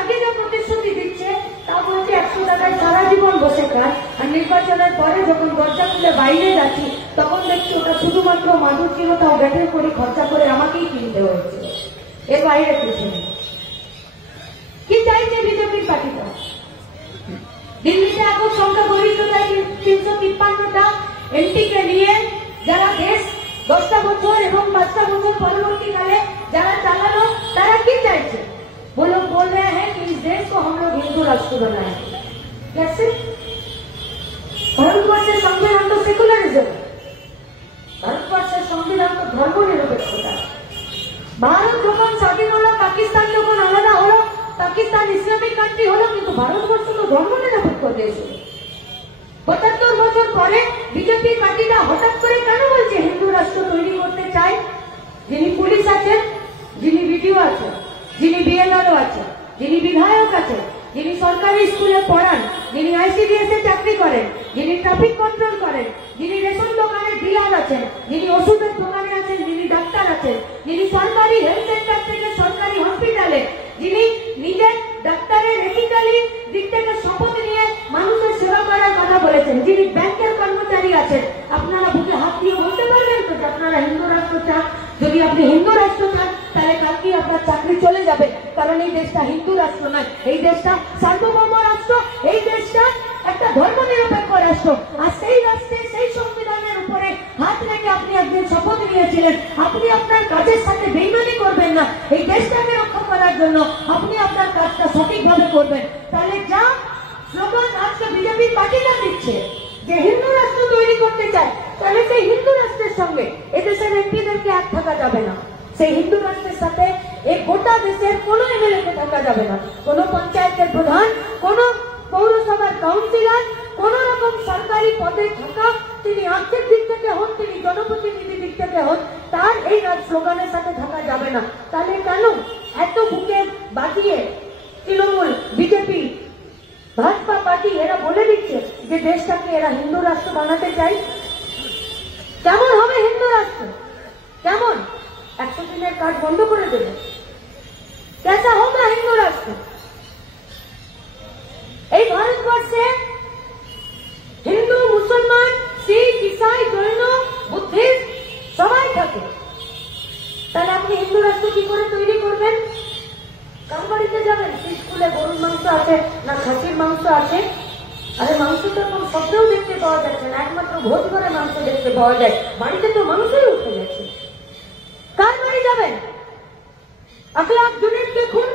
আগে যা প্রতিশ্রুতি দিচ্ছে তা বলছে 100 টাকায় সারা জীবন বসে খায়, আর নির্বাচনের পরে যখন দরজা খুলে বাইরে যাচ্ছি তখন দেখছি ওটা শুধুমাত্র মাদুর ছিল, তাও ব্যাটের করে খরচা করে আমাকেই কিনতে হয়েছে। এর বাইরে কিছু নেই। কি চাইছে বিজেপির পার্টিটা? দিল্লিতে এখন সংখ্যা গরিষ্ঠতায় 353টা এমপিকে নিয়ে যারা দেশ 10টা বছর এবং 5টা বছর পরবর্তীকালে যারা চালালো তারা কি চাইছে? वो लोग बोल रहे हैं कि इस देश को हम लोग हिंदू राष्ट्र बनाएंगे। कैसे? भारतवर्षের সংবিধান তো সেকুলারিজম, ভারতবর্ষের সংবিধান তো ধর্মনিরপেক্ষতা। ভারত যখন স্বাধীন হলো, পাকিস্তান যখন আলাদা হলো, পাকিস্তান ইসলামিক কান্ট্রি হলো, কিন্তু ভারতবর্ষ তো ধর্মনিরপেক্ষ দেশ হলো। 75 বছর পরে বিজেপি পার্টিটা হঠাৎ করে কেন বলছে হিন্দু রাষ্ট্র তৈরি করতে চায়? যিনি পুলিশ আছেন, যিনি বিডিও আছেন, যিনি বিএলআরও আছেন, যিনি বিধায়ক আছেন, যিনি সরকারি স্কুলে পড়ান, যিনি আইসিডিএস এ চাকরি করেন, যিনি ট্রাফিক কন্ট্রোল করেন, যিনি রেশন দোকানে ডিলার আছেন, যিনি ওষুধের দোকানে আছেন, যিনি ডাক্তার আছেন, যিনি সরকারি হেলথ সেন্টার থেকে সরকারি হসপিটালে, যিনি নিজের ডাক্তারের এথিক্যালি দিক থেকে শপথ নিয়ে মানুষের সেবা করার কথা বলেছেন, যিনি ব্যাংকের কর্মচারী আছেন, আপনারা বুকে হাত দিয়ে বলতে পারবেন তো যে আপনারা হিন্দু রাষ্ট্র চান? যদি আপনি হিন্দু রাষ্ট্র চান তাহলে কালকে আপনার চাকরি চলে যাবে, কারণ এই দেশটা হিন্দু রাষ্ট্র নয়, এই দেশটা সার্বভৌম রাষ্ট্র, এই দেশটা একটা ধর্মনিরপেক্ষ রাষ্ট্র। আর সেই রাষ্ট্রে সেই সংবিধানের উপরে হাত রেখে আপনি একদিন শপথ নিয়েছিলেন আপনি আপনার কাজের সাথে বেইমানি করবেন না, এই দেশটাকে রক্ষা করার জন্য আপনি আপনার কাজটা সঠিকভাবে করবেন। তাহলে যা স্লোগান আজকে বিজেপি পার্টিটা দিচ্ছে যে হিন্দু রাষ্ট্র তৈরি করতে চায়, তাহলে সেই হিন্দু রাষ্ট্রের সঙ্গে এদেশের এমপিদেরকে এক থাকা যাবে না। সেই হিন্দু রাষ্ট্রের সাথে এই গোটা দেশের কোন এমএলএ কে থাকা যাবে না, কোন পঞ্চায়েতের প্রধান, কোন পৌরসভার কাউন্সিলর, কোন রকম সরকারি পদে থাকা, তিনি আর্থিক দিক থেকে হন, তিনি জনপ্রতিনিধি দিক থেকে হন, তার এই স্লোগানের সাথে থাকা যাবে না। তাহলে কেন এত বুকে বাজিয়ে তৃণমূল, বিজেপি, ভাজপা পার্টি এরা বলে দিচ্ছে যে দেশটাকে এরা হিন্দু রাষ্ট্র বানাতে চাই? কেমন হবে হিন্দু রাষ্ট্র? কেমন 100 দিনের কাজ বন্ধ করে দেবে? कैसा होगा हिंदू राष्ट्र? এই ভারতবর্ষে হিন্দু, মুসলমান, শিখ, ইসাই, জৈন, বুদ্ধিস্ট সবাই থাকে। তাহলে আপনি হিন্দু রাষ্ট্র কি করে তৈরি করবেন? কার বাড়িতে যাবেন? স্কুলে গরুর মাংস আছে না খাসির মাংস আছে? আরে মাংস তো এখন শব্দেও দেখতে পাওয়া যাচ্ছে না, একমাত্র ভোজ করে মাংস দেখতে পাওয়া যায়, বাড়িতে তো মাংসই উঠে গেছে। কার বাড়ি যাবেন? 1 লাখ জনের খুন